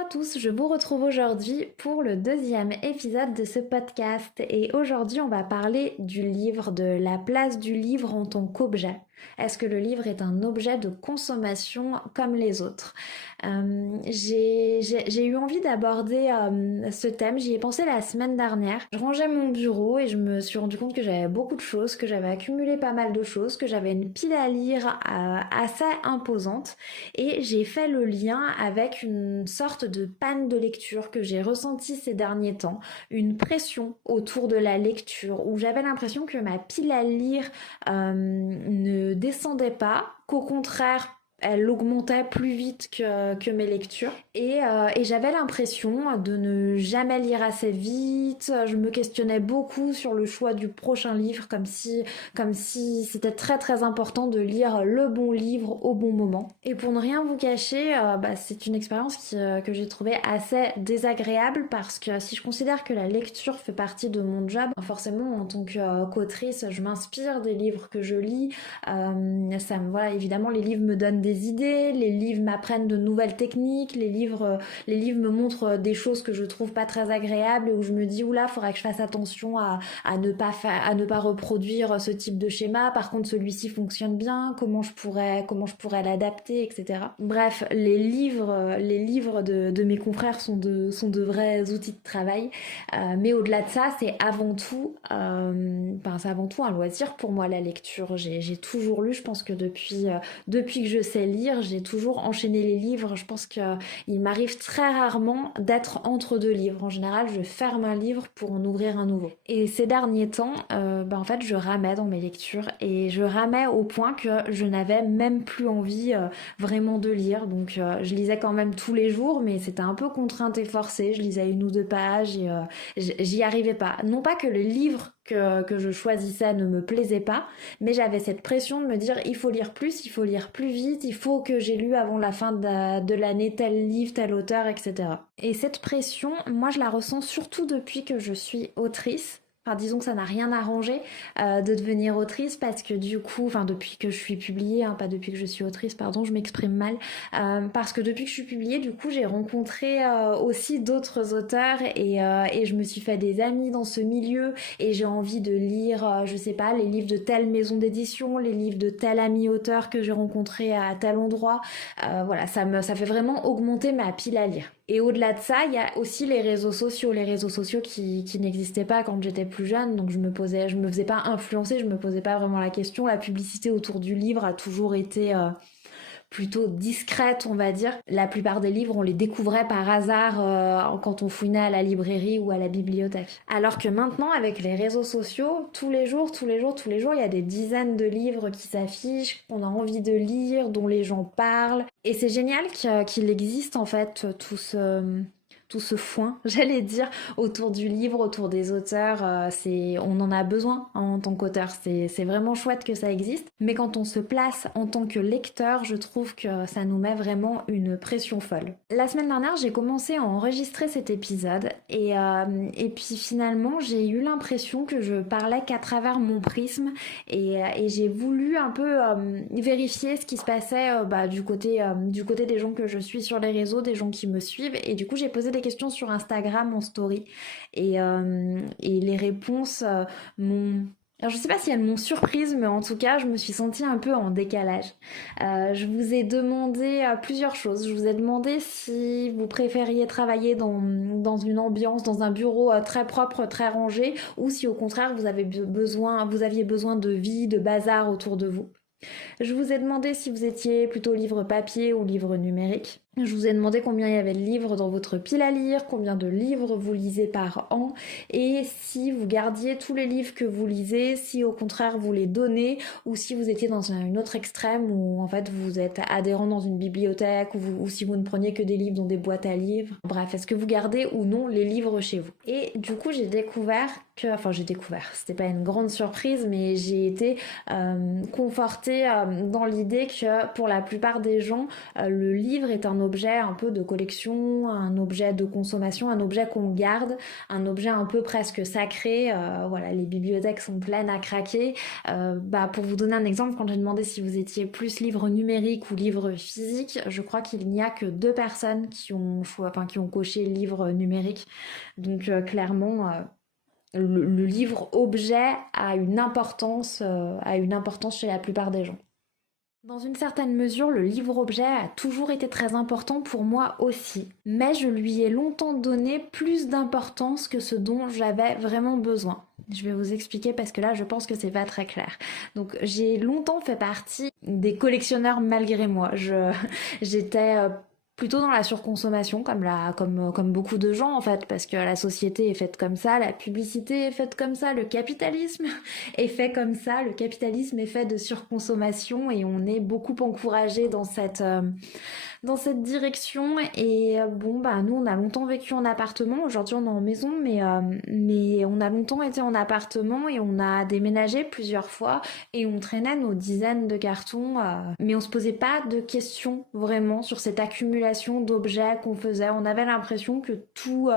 à tous, je vous retrouve aujourd'hui pour le deuxième épisode de ce podcast et aujourd'hui on va parler du livre, de la place du livre en tant qu'objet. Est-ce que le livre est un objet de consommation comme les autres? J'ai eu envie d'aborder ce thème, j'y ai pensé la semaine dernière. Je rangeais mon bureau et je me suis rendu compte que j'avais beaucoup de choses, que j'avais accumulé pas mal de choses, que j'avais une pile à lire assez imposante et j'ai fait le lien avec une sorte de panne de lecture que j'ai ressentie ces derniers temps, une pression autour de la lecture où j'avais l'impression que ma pile à lire ne descendait pas, qu'au contraire elle augmentait plus vite que mes lectures et j'avais l'impression de ne jamais lire assez vite. Je me questionnais beaucoup sur le choix du prochain livre comme si c'était très très important de lire le bon livre au bon moment. Et pour ne rien vous cacher, c'est une expérience que j'ai trouvée assez désagréable parce que si je considère que la lecture fait partie de mon job, forcément en tant qu'autrice, je m'inspire des livres que je lis. Voilà, évidemment, les livres me donnent des idées, les livres m'apprennent de nouvelles techniques, les livres me montrent des choses que je trouve pas très agréables et où je me dis oula, faudrait que je fasse attention à ne pas reproduire ce type de schéma. Par contre, celui-ci fonctionne bien, comment je pourrais l'adapter, etc. Bref, les livres de mes confrères sont de vrais outils de travail, mais au-delà de ça, c'est avant tout un loisir pour moi la lecture. J'ai toujours lu, je pense que depuis que je sais lire, j'ai toujours enchaîné les livres. Je pense qu'il m'arrive très rarement d'être entre deux livres. En général, je ferme un livre pour en ouvrir un nouveau. Et ces derniers temps, en fait, je ramais dans mes lectures et je ramais au point que je n'avais même plus envie vraiment de lire. Donc, je lisais quand même tous les jours, mais c'était un peu contrainte et forcée. Je lisais une ou deux pages et j'y arrivais pas. Non pas que le livre que je choisissais ne me plaisait pas, mais j'avais cette pression de me dire il faut lire plus, il faut lire plus vite, il faut que j'ai lu avant la fin de l'année tel livre, tel auteur, etc. Et cette pression, moi je la ressens surtout depuis que je suis autrice. Enfin, disons que ça n'a rien arrangé de devenir autrice parce que du coup, enfin depuis que je suis publiée, hein, pas depuis que je suis autrice, pardon, je m'exprime mal, parce que depuis que je suis publiée, du coup, j'ai rencontré aussi d'autres auteurs et je me suis fait des amis dans ce milieu et j'ai envie de lire, je sais pas, les livres de telle maison d'édition, les livres de tel ami auteur que j'ai rencontré à tel endroit. Voilà, ça fait vraiment augmenter ma pile à lire. Et au-delà de ça, il y a aussi les réseaux sociaux qui n'existaient pas quand j'étais plus jeune, donc je me faisais pas influencer, je me posais pas vraiment la question. La publicité autour du livre a toujours été plutôt discrète, on va dire. La plupart des livres, on les découvrait par hasard quand on fouinait à la librairie ou à la bibliothèque. Alors que maintenant, avec les réseaux sociaux, tous les jours, il y a des dizaines de livres qui s'affichent, qu'on a envie de lire, dont les gens parlent. Et c'est génial qu'il existe en fait tout ce foin, j'allais dire, autour du livre, autour des auteurs. On en a besoin en tant qu'auteur. C'est vraiment chouette que ça existe. Mais quand on se place en tant que lecteur, je trouve que ça nous met vraiment une pression folle. La semaine dernière, j'ai commencé à enregistrer cet épisode et puis finalement, j'ai eu l'impression que je parlais qu'à travers mon prisme et j'ai voulu un peu vérifier ce qui se passait du côté des gens que je suis sur les réseaux, des gens qui me suivent. Et du coup, j'ai posé des questions sur Instagram en story et les réponses m'ont... Alors je sais pas si elles m'ont surprise, mais en tout cas je me suis sentie un peu en décalage. Je vous ai demandé plusieurs choses. Je vous ai demandé si vous préfériez travailler dans une ambiance, dans un bureau très propre, très rangé, ou si au contraire vous aviez besoin de vie, de bazar autour de vous. Je vous ai demandé si vous étiez plutôt livre papier ou livre numérique. Je vous ai demandé combien il y avait de livres dans votre pile à lire, combien de livres vous lisez par an, et si vous gardiez tous les livres que vous lisez, si au contraire vous les donnez, ou si vous étiez dans une autre extrême où en fait vous êtes adhérent dans une bibliothèque, ou si vous ne preniez que des livres dans des boîtes à livres. Bref, est-ce que vous gardez ou non les livres chez vous? Et du coup j'ai découvert, c'était pas une grande surprise, mais j'ai été confortée dans l'idée que pour la plupart des gens, le livre est un objet un peu de collection, un objet de consommation, un objet qu'on garde, un objet un peu presque sacré. Voilà, les bibliothèques sont pleines à craquer. Pour vous donner un exemple, quand j'ai demandé si vous étiez plus livre numérique ou livre physique, je crois qu'il n'y a que 2 personnes qui ont coché livre numérique. Donc clairement, le livre objet a une importance chez la plupart des gens. Dans une certaine mesure, le livre-objet a toujours été très important pour moi aussi, mais je lui ai longtemps donné plus d'importance que ce dont j'avais vraiment besoin. Je vais vous expliquer parce que là, je pense que c'est pas très clair. Donc, j'ai longtemps fait partie des collectionneurs malgré moi. J'étais plutôt dans la surconsommation comme beaucoup de gens en fait, parce que la société est faite comme ça, la publicité est faite comme ça, le capitalisme est fait comme ça, le capitalisme est fait de surconsommation et on est beaucoup encouragé dans cette direction. Et nous on a longtemps vécu en appartement, aujourd'hui on est en maison, mais on a longtemps été en appartement et on a déménagé plusieurs fois et on traînait nos dizaines de cartons, mais on se posait pas de questions vraiment sur cette accumulation d'objets qu'on faisait. On avait l'impression que tout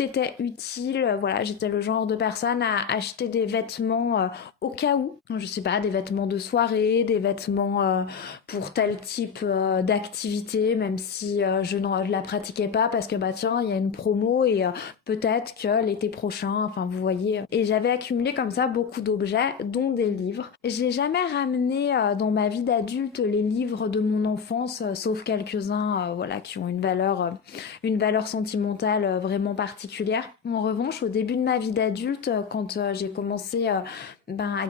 était utile. Voilà, j'étais le genre de personne à acheter des vêtements au cas où, je sais pas, des vêtements de soirée, des vêtements pour tel type d'activité, même si je ne la pratiquais pas parce que tiens, il y a une promo et peut-être que l'été prochain, enfin vous voyez. Et j'avais accumulé comme ça beaucoup d'objets, dont des livres. J'ai jamais ramené dans ma vie d'adulte les livres de mon enfance, sauf quelques-uns voilà, qui ont une valeur sentimentale vraiment particulière. En revanche, au début de ma vie d'adulte, quand j'ai commencé à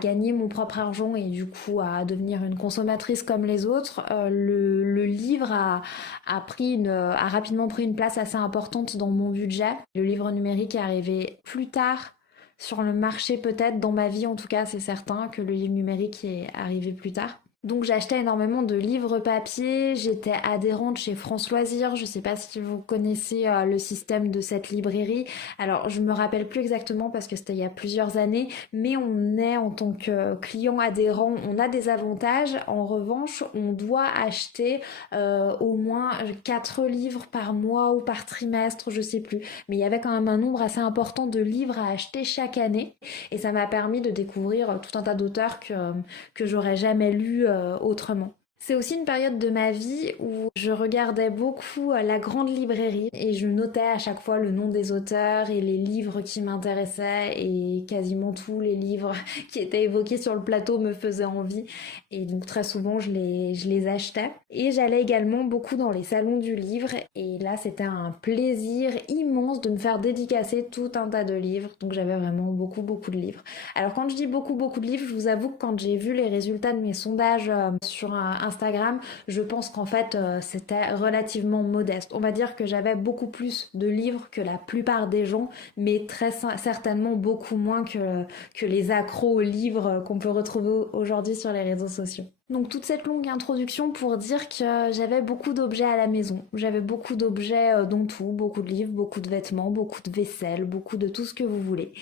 gagner mon propre argent et du coup à devenir une consommatrice comme les autres, le livre a rapidement pris une place assez importante dans mon budget. Le livre numérique est arrivé plus tard sur le marché peut-être, dans ma vie en tout cas c'est certain que le livre numérique est arrivé plus tard. Donc j'achetais énormément de livres papier, j'étais adhérente chez France Loisirs, je sais pas si vous connaissez le système de cette librairie. Alors je me rappelle plus exactement parce que c'était il y a plusieurs années, mais on est en tant que client adhérent, on a des avantages. En revanche, on doit acheter au moins 4 livres par mois ou par trimestre, je sais plus. Mais il y avait quand même un nombre assez important de livres à acheter chaque année et ça m'a permis de découvrir tout un tas d'auteurs que j'aurais jamais lus autrement. C'est aussi une période de ma vie où je regardais beaucoup la grande librairie et je notais à chaque fois le nom des auteurs et les livres qui m'intéressaient et quasiment tous les livres qui étaient évoqués sur le plateau me faisaient envie et donc très souvent je les achetais. Et j'allais également beaucoup dans les salons du livre et là c'était un plaisir immense de me faire dédicacer tout un tas de livres, donc j'avais vraiment beaucoup de livres. Alors quand je dis beaucoup de livres, je vous avoue que quand j'ai vu les résultats de mes sondages sur Instagram, je pense qu'en fait c'était relativement modeste. On va dire que j'avais beaucoup plus de livres que la plupart des gens, mais très certainement beaucoup moins que les accros aux livres qu'on peut retrouver aujourd'hui sur les réseaux sociaux. Donc toute cette longue introduction pour dire que j'avais beaucoup d'objets à la maison. J'avais beaucoup d'objets dont tout, beaucoup de livres, beaucoup de vêtements, beaucoup de vaisselle, beaucoup de tout ce que vous voulez.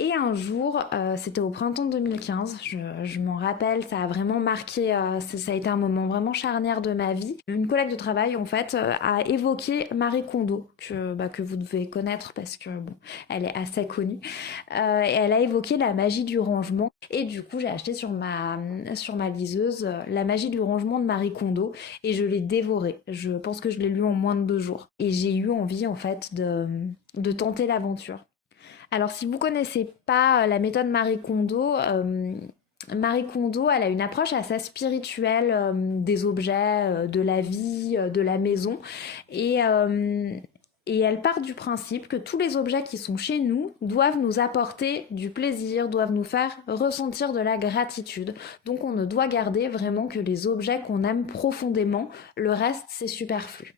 Et un jour, c'était au printemps 2015, je m'en rappelle, ça a vraiment marqué, ça a été un moment vraiment charnière de ma vie. Une collègue de travail, en fait, a évoqué Marie Kondo, que vous devez connaître parce que, bon, elle est assez connue. Et elle a évoqué la magie du rangement. Et du coup, j'ai acheté sur ma liseuse La magie du rangement de Marie Kondo et je l'ai dévoré. Je pense que je l'ai lu en moins de 2 jours. Et j'ai eu envie, en fait, de tenter l'aventure. Alors si vous connaissez pas la méthode Marie Kondo, Marie Kondo, elle a une approche assez spirituelle des objets, de la vie, de la maison. Et, euh, et elle part du principe que tous les objets qui sont chez nous doivent nous apporter du plaisir, doivent nous faire ressentir de la gratitude. Donc on ne doit garder vraiment que les objets qu'on aime profondément, le reste c'est superflu.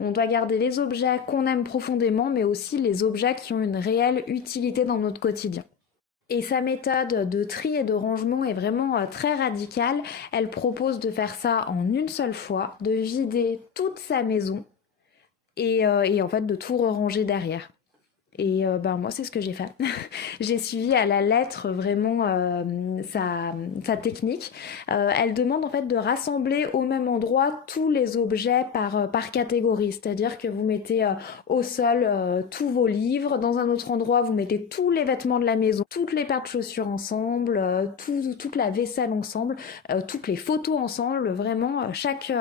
On doit garder les objets qu'on aime profondément, mais aussi les objets qui ont une réelle utilité dans notre quotidien. Et sa méthode de tri et de rangement est vraiment très radicale. Elle propose de faire ça en une seule fois, de vider toute sa maison et en fait de tout ranger derrière. Et ben moi c'est ce que j'ai fait. J'ai suivi à la lettre vraiment sa technique. Elle demande en fait de rassembler au même endroit tous les objets par catégorie. C'est-à-dire que vous mettez au sol tous vos livres, dans un autre endroit vous mettez tous les vêtements de la maison, toutes les paires de chaussures ensemble, toute la vaisselle ensemble, toutes les photos ensemble, vraiment chaque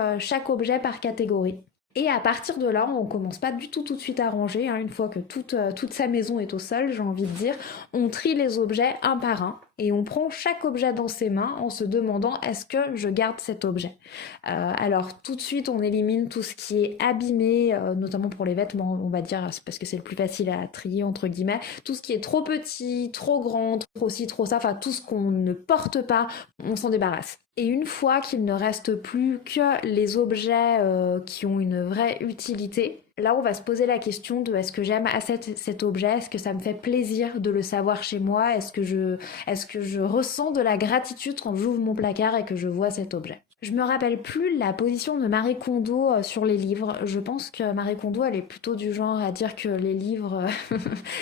objet par catégorie. Et à partir de là, on commence pas du tout de suite à ranger, hein, une fois que toute sa maison est au sol, j'ai envie de dire, on trie les objets un par un et on prend chaque objet dans ses mains en se demandant est-ce que je garde cet objet. Alors tout de suite, on élimine tout ce qui est abîmé, notamment pour les vêtements, on va dire, c'est parce que c'est le plus facile à trier entre guillemets, tout ce qui est trop petit, trop grand, trop ci, trop ça, enfin tout ce qu'on ne porte pas, on s'en débarrasse. Et une fois qu'il ne reste plus que les objets qui ont une vraie utilité, là on va se poser la question de est-ce que j'aime assez cet objet, est-ce que ça me fait plaisir de le savoir chez moi, est-ce que je ressens de la gratitude quand j'ouvre mon placard et que je vois cet objet. Je me rappelle plus la position de Marie Kondo sur les livres. Je pense que Marie Kondo, elle est plutôt du genre à dire que les livres,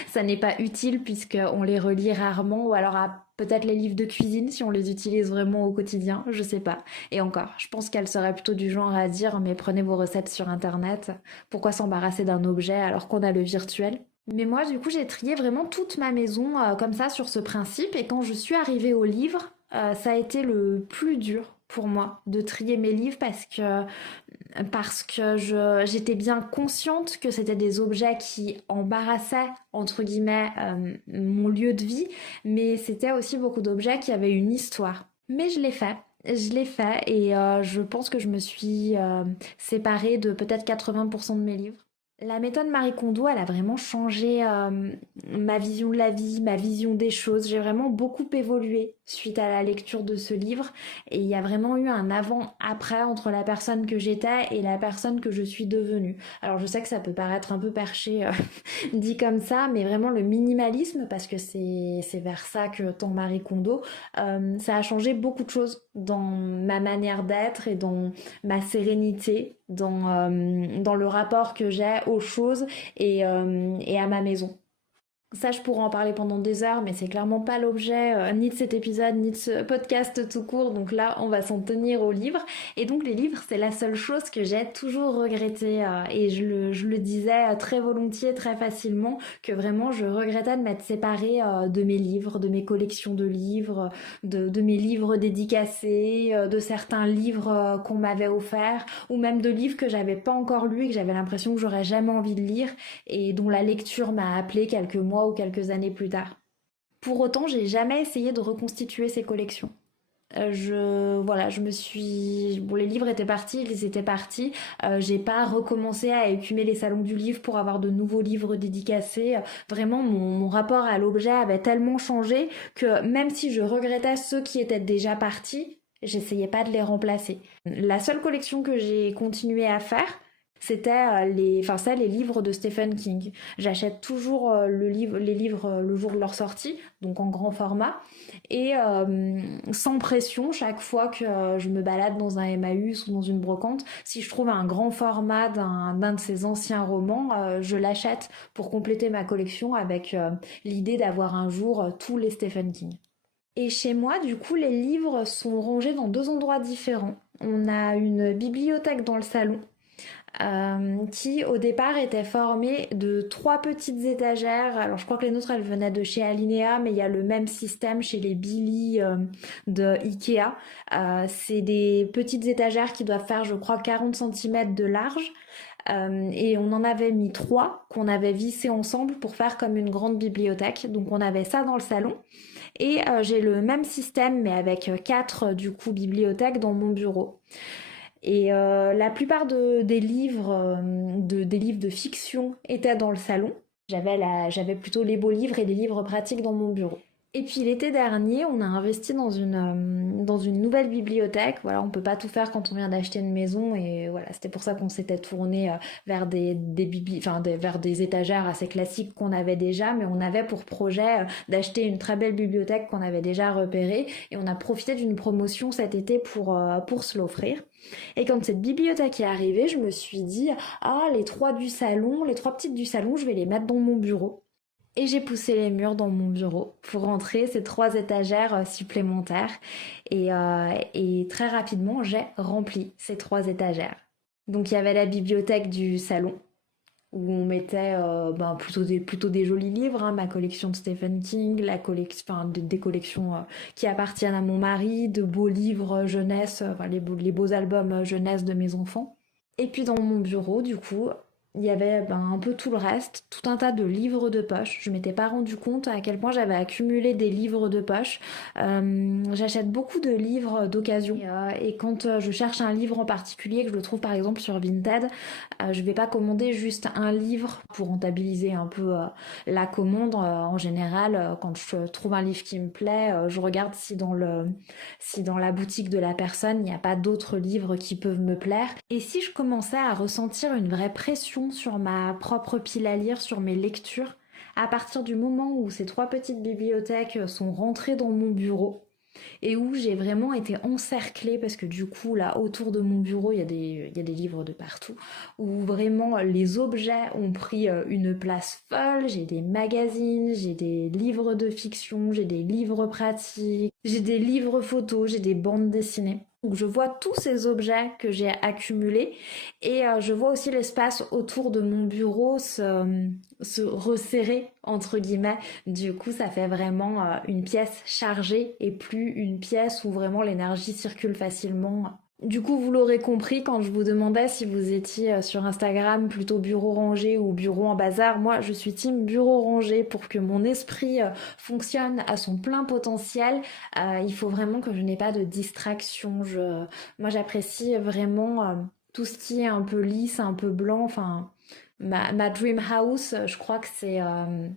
ça n'est pas utile puisqu'on les relit rarement, ou alors à peut-être les livres de cuisine si on les utilise vraiment au quotidien, je sais pas. Et encore, je pense qu'elle serait plutôt du genre à dire mais prenez vos recettes sur internet, pourquoi s'embarrasser d'un objet alors qu'on a le virtuel. Mais moi, du coup, j'ai trié vraiment toute ma maison comme ça sur ce principe. Et quand je suis arrivée au livre, ça a été le plus dur pour moi de trier mes livres parce que j'étais bien consciente que c'était des objets qui embarrassaient entre guillemets mon lieu de vie, mais c'était aussi beaucoup d'objets qui avaient une histoire. Mais je l'ai fait. Je l'ai fait et je pense que je me suis séparée de peut-être 80% de mes livres. La méthode Marie Kondo, elle a vraiment changé ma vision de la vie, ma vision des choses. J'ai vraiment beaucoup évolué suite à la lecture de ce livre et il y a vraiment eu un avant-après entre la personne que j'étais et la personne que je suis devenue. Alors je sais que ça peut paraître un peu perché dit comme ça, mais vraiment le minimalisme, parce que c'est vers ça que tend Marie Kondo, ça a changé beaucoup de choses dans ma manière d'être et dans ma sérénité, dans le rapport que j'ai aux choses et à ma maison. Ça, je pourrais en parler pendant des heures, mais c'est clairement pas l'objet ni de cet épisode, ni de ce podcast tout court. Donc là, on va s'en tenir aux livres. Et donc les livres, c'est la seule chose que j'ai toujours regretté. Et je le disais très volontiers, très facilement, que vraiment je regrettais de m'être séparée de mes livres, de mes collections de livres, de mes livres dédicacés, de certains livres qu'on m'avait offerts, ou même de livres que j'avais pas encore lus et que j'avais l'impression que j'aurais jamais envie de lire et dont la lecture m'a appelé quelques mois ou quelques années plus tard. Pour autant, j'ai jamais essayé de reconstituer ces collections. Voilà, je me suis, bon, les livres étaient partis, ils étaient partis. J'ai pas recommencé à écumer les salons du livre pour avoir de nouveaux livres dédicacés. Vraiment, mon rapport à l'objet avait tellement changé que même si je regrettais ceux qui étaient déjà partis, j'essayais pas de les remplacer. La seule collection que j'ai continué à faire, c'était les livres de Stephen King. J'achète toujours les livres le jour de leur sortie, donc en grand format, et sans pression chaque fois que je me balade dans un Emmaüs ou dans une brocante. Si je trouve un grand format d'un de ces anciens romans, je l'achète pour compléter ma collection avec l'idée d'avoir un jour tous les Stephen King. Et chez moi, du coup, les livres sont rangés dans deux endroits différents. On a une bibliothèque dans le salon qui au départ était formée de trois petites étagères. Alors je crois que les nôtres elles venaient de chez Alinea, mais il y a le même système chez les Billy de Ikea. C'est des petites étagères qui doivent faire je crois 40 cm de large. Et on en avait mis trois qu'on avait vissés ensemble pour faire comme une grande bibliothèque. Donc on avait ça dans le salon. Et j'ai le même système mais avec quatre du coup bibliothèques dans mon bureau. Et la plupart des livres, des livres de fiction étaient dans le salon. J'avais plutôt les beaux livres et les livres pratiques dans mon bureau. Et puis l'été dernier, on a investi dans une nouvelle bibliothèque. Voilà, on peut pas tout faire quand on vient d'acheter une maison et voilà, c'était pour ça qu'on s'était tourné vers vers des étagères assez classiques qu'on avait déjà, mais on avait pour projet d'acheter une très belle bibliothèque qu'on avait déjà repérée et on a profité d'une promotion cet été pour se l'offrir. Et quand cette bibliothèque est arrivée, je me suis dit, ah, les trois petites du salon, je vais les mettre dans mon bureau. Et j'ai poussé les murs dans mon bureau pour rentrer ces 3 étagères supplémentaires. Et très rapidement, j'ai rempli ces 3 étagères. Donc il y avait la bibliothèque du salon où on mettait plutôt des jolis livres, hein, ma collection de Stephen King, la collection, enfin, des collections qui appartiennent à mon mari, de beaux livres jeunesse, les beaux albums jeunesse de mes enfants. Et puis dans mon bureau, du coup, il y avait un peu tout le reste, tout un tas de livres de poche. Je m'étais pas rendu compte à quel point j'avais accumulé des livres de poche. J'achète beaucoup de livres d'occasion. Et quand je cherche un livre en particulier, que je le trouve par exemple sur Vinted, je vais pas commander juste un livre pour rentabiliser un peu la commande. En général, quand je trouve un livre qui me plaît, je regarde si dans la boutique de la personne, il n'y a pas d'autres livres qui peuvent me plaire. Et si je commençais à ressentir une vraie pression sur ma propre pile à lire, sur mes lectures, à partir du moment où ces 3 petites bibliothèques sont rentrées dans mon bureau, et où j'ai vraiment été encerclée parce que du coup là autour de mon bureau il y a des livres de partout, où vraiment les objets ont pris une place folle. J'ai des magazines, j'ai des livres de fiction, j'ai des livres pratiques, j'ai des livres photos, j'ai des bandes dessinées. Donc je vois tous ces objets que j'ai accumulés et je vois aussi l'espace autour de mon bureau se resserrer entre guillemets. Du coup ça fait vraiment une pièce chargée et plus une pièce où vraiment l'énergie circule facilement. Du coup, vous l'aurez compris quand je vous demandais si vous étiez sur Instagram plutôt bureau rangé ou bureau en bazar. Moi, je suis team bureau rangé pour que mon esprit fonctionne à son plein potentiel. Il faut vraiment que je n'ai pas de distraction. Moi, j'apprécie vraiment tout ce qui est un peu lisse, un peu blanc. Enfin, ma dream house, je crois que c'est un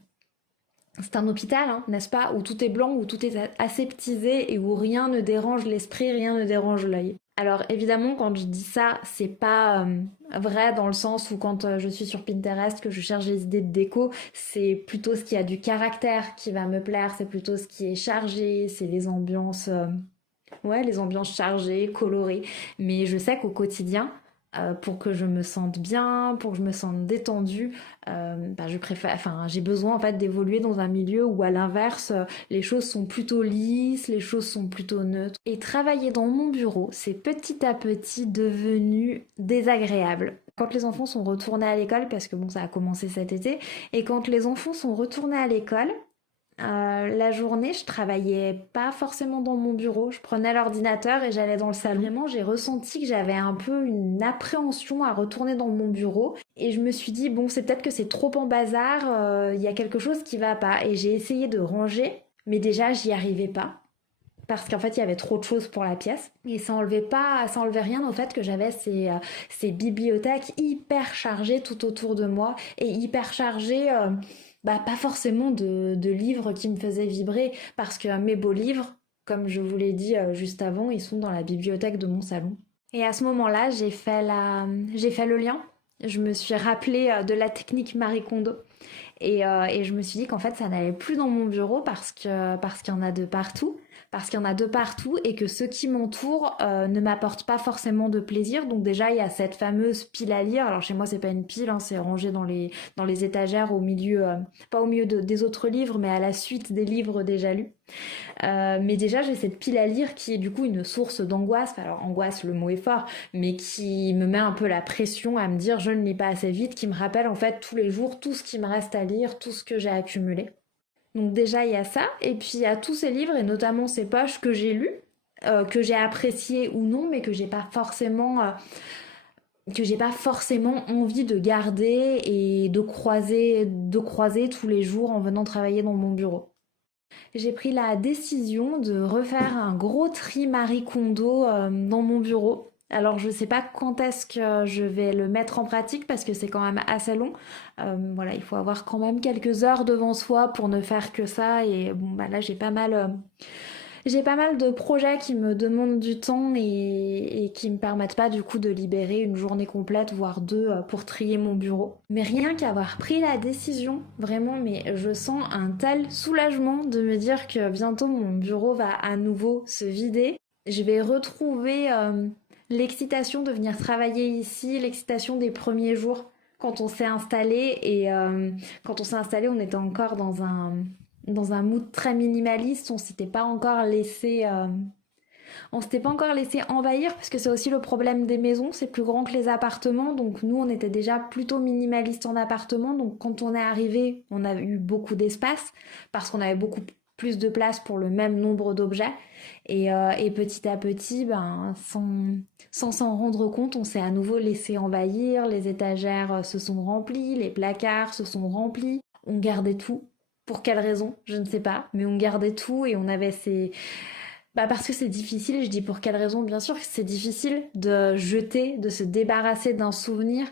hôpital, hein, n'est-ce pas, où tout est blanc, où tout est aseptisé et où rien ne dérange l'esprit, rien ne dérange l'œil. Alors évidemment, quand je dis ça, c'est pas vrai dans le sens où quand je suis sur Pinterest, que je cherche des idées de déco, c'est plutôt ce qui a du caractère qui va me plaire, c'est plutôt ce qui est chargé, c'est les ambiances, ouais, les ambiances chargées, colorées. Mais je sais qu'au quotidien, pour que je me sente bien, pour que je me sente détendue, je préfère, enfin, j'ai besoin en fait d'évoluer dans un milieu où à l'inverse, les choses sont plutôt lisses, les choses sont plutôt neutres. Et travailler dans mon bureau, c'est petit à petit devenu désagréable. Quand les enfants sont retournés à l'école, parce que bon, ça a commencé cet été, et quand les enfants sont retournés à l'école, la journée, je travaillais pas forcément dans mon bureau. Je prenais l'ordinateur et j'allais dans le salon. Vraiment, j'ai ressenti que j'avais un peu une appréhension à retourner dans mon bureau. Et je me suis dit, bon, c'est peut-être que c'est trop en bazar, il y a quelque chose qui va pas. Et j'ai essayé de ranger, mais déjà, j'y arrivais pas. Parce qu'en fait, il y avait trop de choses pour la pièce. Et ça enlevait rien au fait que j'avais ces bibliothèques hyper chargées tout autour de moi. Et hyper chargées, pas forcément de livres qui me faisaient vibrer. Parce que mes beaux livres, comme je vous l'ai dit juste avant, ils sont dans la bibliothèque de mon salon. Et à ce moment-là, j'ai fait le lien. Je me suis rappelé de la technique Marie Kondo. Et je me suis dit qu'en fait, ça n'allait plus dans mon bureau parce qu'il y en a de partout. Parce qu'il y en a de partout et que ceux qui m'entourent ne m'apportent pas forcément de plaisir. Donc déjà, il y a cette fameuse pile à lire. Alors chez moi, c'est pas une pile, hein, c'est rangé dans les étagères au milieu, pas au milieu des autres livres, mais à la suite des livres déjà lus. Mais déjà, j'ai cette pile à lire qui est du coup une source d'angoisse. Alors angoisse, le mot est fort, mais qui me met un peu la pression à me dire je ne lis pas assez vite, qui me rappelle en fait tous les jours tout ce qui me reste à lire, tout ce que j'ai accumulé. Donc déjà, il y a ça. Et puis, il y a tous ces livres, et notamment ces poches que j'ai lus, que j'ai appréciés ou non, mais que j'ai pas forcément envie de garder et de croiser tous les jours en venant travailler dans mon bureau. J'ai pris la décision de refaire un gros tri Marie Kondo dans mon bureau. Alors je sais pas quand est-ce que je vais le mettre en pratique parce que c'est quand même assez long. Voilà, il faut avoir quand même quelques heures devant soi pour ne faire que ça. Et bon là j'ai pas mal de projets qui me demandent du temps et qui me permettent pas du coup de libérer une journée complète, voire deux, pour trier mon bureau. Mais rien qu'avoir pris la décision, vraiment, mais je sens un tel soulagement de me dire que bientôt mon bureau va à nouveau se vider. Je vais retrouver l'excitation de venir travailler ici, l'excitation des premiers jours. quand on s'est installé quand on s'est installé, on était encore dans un mood très minimaliste. On s'était pas encore laissé envahir parce que c'est aussi le problème des maisons, c'est plus grand que les appartements. Donc nous, on était déjà plutôt minimaliste en appartement. Donc quand on est arrivé, on a eu beaucoup d'espace parce qu'on avait beaucoup plus de place pour le même nombre d'objets. Et petit à petit, ben, sans s'en rendre compte, on s'est à nouveau laissé envahir. Les étagères se sont remplies, les placards se sont remplis. On gardait tout. Pour quelle raison? Je ne sais pas. Mais on gardait tout et on avait bah parce que c'est difficile, je dis pour quelle raison, bien sûr que c'est difficile de jeter, de se débarrasser d'un souvenir,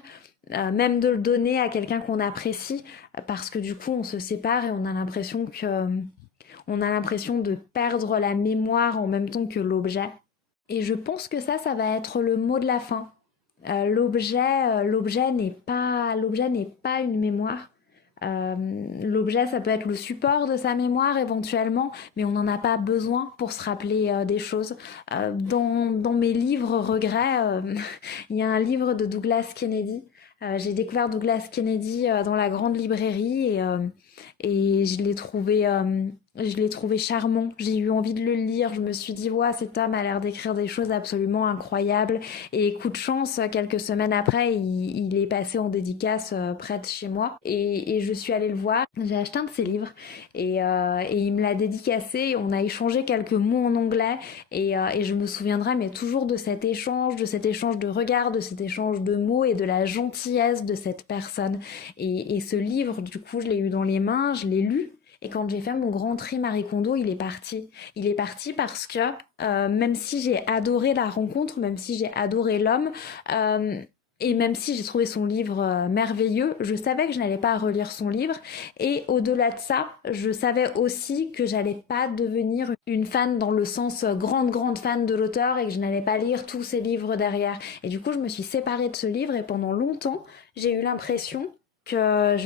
même de le donner à quelqu'un qu'on apprécie, parce que du coup on se sépare et on a l'impression de perdre la mémoire en même temps que l'objet. Et je pense que ça va être le mot de la fin. L'objet n'est pas une mémoire. L'objet, ça peut être le support de sa mémoire éventuellement, mais on n'en a pas besoin pour se rappeler des choses. Dans mes livres regrets, il y a un livre de Douglas Kennedy. J'ai découvert Douglas Kennedy dans la grande librairie et je l'ai trouvé charmant. J'ai eu envie de le lire. Je me suis dit, ouais, cet homme a l'air d'écrire des choses absolument incroyables. Et coup de chance, quelques semaines après, il est passé en dédicace près de chez moi. Et je suis allée le voir. J'ai acheté un de ses livres et il me l'a dédicacé. On a échangé quelques mots en anglais et je me souviendrai mais toujours de cet échange de regards, de cet échange de mots et de la gentillesse de cette personne. Et ce livre, du coup, je l'ai eu dans les mains, je l'ai lu. Et quand j'ai fait mon grand tri Marie Kondo, il est parti. Il est parti parce que même si j'ai adoré la rencontre, même si j'ai adoré l'homme, euh, et même si j'ai trouvé son livre merveilleux, je savais que je n'allais pas relire son livre. Et au-delà de ça, je savais aussi que j'allais pas devenir une fan dans le sens grande fan de l'auteur et que je n'allais pas lire tous ses livres derrière. Et du coup, je me suis séparée de ce livre et pendant longtemps, j'ai eu l'impression que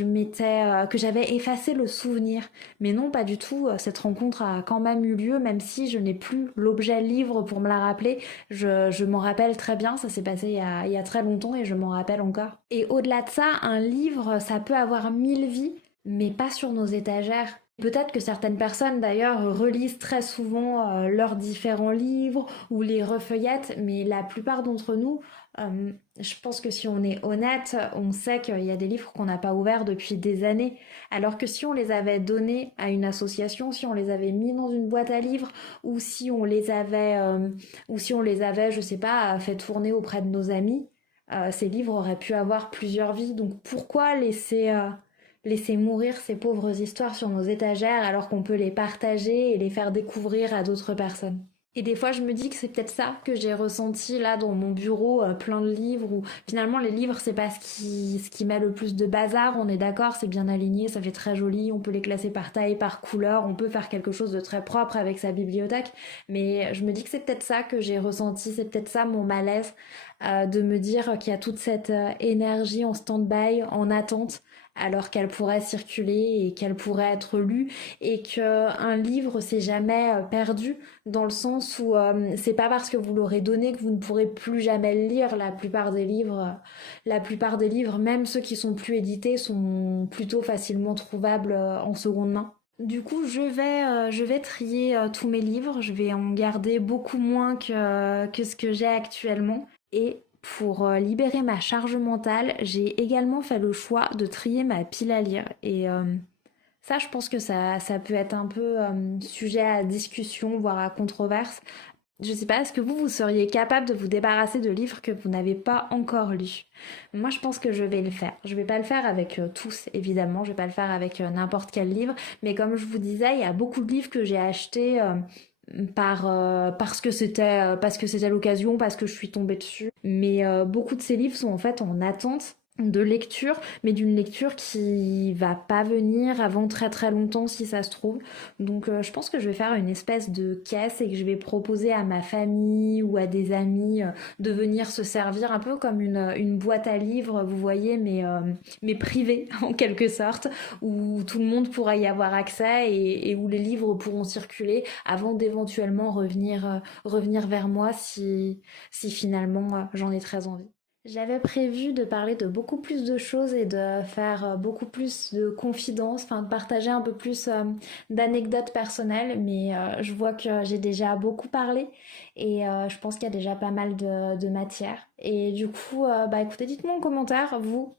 j'avais effacé le souvenir. Mais non, pas du tout. Cette rencontre a quand même eu lieu, même si je n'ai plus l'objet livre pour me la rappeler. Je m'en rappelle très bien. Ça s'est passé il y a très longtemps et je m'en rappelle encore. Et au-delà de ça, un livre, ça peut avoir 1000 vies, mais pas sur nos étagères. Peut-être que certaines personnes d'ailleurs relisent très souvent leurs différents livres ou les refeuillettent, mais la plupart d'entre nous, je pense que si on est honnête, on sait qu'il y a des livres qu'on n'a pas ouverts depuis des années, alors que si on les avait donnés à une association, si on les avait mis dans une boîte à livres, ou si on les avait, je sais pas, fait tourner auprès de nos amis, ces livres auraient pu avoir plusieurs vies. Donc pourquoi laisser mourir ces pauvres histoires sur nos étagères alors qu'on peut les partager et les faire découvrir à d'autres personnes. Et des fois, je me dis que c'est peut-être ça que j'ai ressenti là dans mon bureau, plein de livres, où finalement les livres, c'est pas ce qui met le plus de bazar, on est d'accord, c'est bien aligné, ça fait très joli, on peut les classer par taille, par couleur, on peut faire quelque chose de très propre avec sa bibliothèque, mais je me dis que c'est peut-être ça que j'ai ressenti, c'est peut-être ça mon malaise, de me dire qu'il y a toute cette énergie en stand-by, en attente, alors qu'elle pourrait circuler et qu'elle pourrait être lue et qu'un livre c'est jamais perdu dans le sens où c'est pas parce que vous l'aurez donné que vous ne pourrez plus jamais le lire. La plupart des livres, même ceux qui sont plus édités, sont plutôt facilement trouvables en seconde main. Du coup, je vais trier tous mes livres, je vais en garder beaucoup moins que ce que j'ai actuellement. Et pour libérer ma charge mentale, j'ai également fait le choix de trier ma pile à lire. Et ça, je pense que ça peut être un peu sujet à discussion, voire à controverse. Je sais pas, est-ce que vous seriez capable de vous débarrasser de livres que vous n'avez pas encore lus? Moi, je pense que je vais le faire. Je vais pas le faire avec tous, évidemment. Je vais pas le faire avec n'importe quel livre. Mais comme je vous disais, il y a beaucoup de livres que j'ai achetés parce que c'était l'occasion, parce que je suis tombée dessus. Mais beaucoup de ces livres sont en fait en attente de lecture, mais d'une lecture qui va pas venir avant très très longtemps si ça se trouve. Donc je pense que je vais faire une espèce de caisse et que je vais proposer à ma famille ou à des amis de venir se servir un peu comme une boîte à livres, vous voyez, mais privée en quelque sorte, où tout le monde pourra y avoir accès et où les livres pourront circuler avant d'éventuellement revenir vers moi si finalement j'en ai très envie. J'avais prévu de parler de beaucoup plus de choses et de faire beaucoup plus de confidences, enfin de partager un peu plus d'anecdotes personnelles, mais je vois que j'ai déjà beaucoup parlé et je pense qu'il y a déjà pas mal de matière. Et du coup, bah écoutez, dites-moi en commentaire, vous,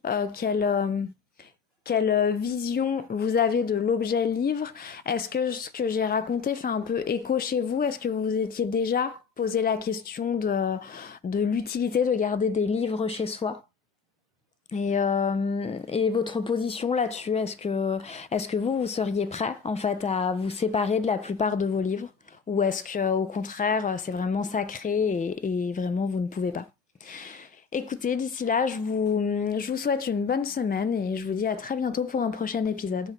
quelle vision vous avez de l'objet livre? Est-ce que ce que j'ai raconté fait un peu écho chez vous? Est-ce que vous vous étiez déjà posé la question de l'utilité de garder des livres chez soi? Et votre position là-dessus, est-ce que vous seriez prêt en fait à vous séparer de la plupart de vos livres? Ou est-ce que au contraire c'est vraiment sacré et vraiment vous ne pouvez pas? Écoutez, d'ici là, je vous souhaite une bonne semaine et je vous dis à très bientôt pour un prochain épisode.